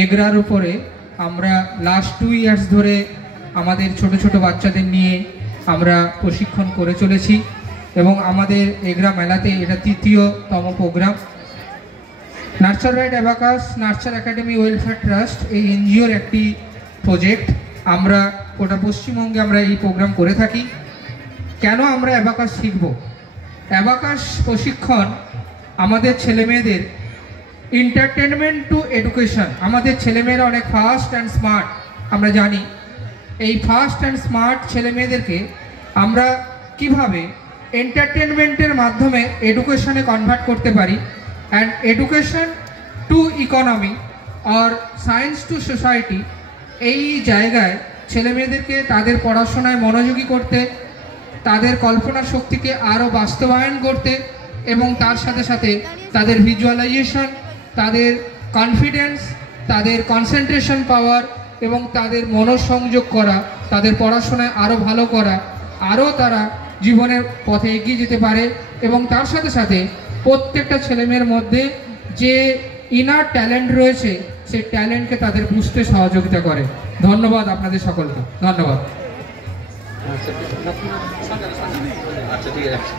এগরার উপরে আমরা last 2 years ধরে আমাদের ছোট ছোট বাচ্চাদের নিয়ে আমরা প্রশিক্ষণ করে চলেছি এবং আমাদের এগরা মেলাতে এটা 3য়তম programme. Nurture Right Abacus Nurture Academy Welfare Trust এই এনজিওর একটি প্রজেক্ট। আমরা গোটা পশ্চিমবঙ্গে আমরা এই প্রোগ্রাম করে থাকি। কেন আমরা অ্যাবাকাস শিখব? অ্যাবাকাস প্রশিক্ষণ আমাদের ছেলেমেয়েদের এন্টারটেনমেন্ট টু এডুকেশন। আমাদের ছেলেমেয়েরা অনেক ফাস্ট অ্যান্ড স্মার্ট, আমরা জানি। এই ফাস্ট অ্যান্ড স্মার্ট ছেলেমেয়েদেরকে আমরা কিভাবে এন্টারটেনমেন্টের মাধ্যমে এডুকেশনে কনভার্ট করতে পারি, অ্যান্ড এডুকেশন টু ইকোনমি আর সায়েন্স টু সোসাইটি, এই জায়গায় ছেলেমেয়েদেরকে তাদের পড়াশোনায় মনোযোগী করতে, তাদের কল্পনা শক্তিকে আরও বাস্তবায়ন করতে এবং তার সাথে সাথে তাদের ভিজুয়ালাইজেশন, তাদের কনফিডেন্স, তাদের কনসেন্ট্রেশন পাওয়ার এবং তাদের মনোসংযোগ করা, তাদের পড়াশোনায় আরও ভালো করা, আরও তারা জীবনের পথে এগিয়ে যেতে পারে এবং তার সাথে সাথে প্রত্যেকটা ছেলেমেয়ের মধ্যে যে ইনার ট্যালেন্ট রয়েছে সেই ট্যালেন্টকে তাদের বুঝতে সহযোগিতা করে। ধন্যবাদ আপনাদের সকলকে, ধন্যবাদ। আচ্ছা ঠিক আছে।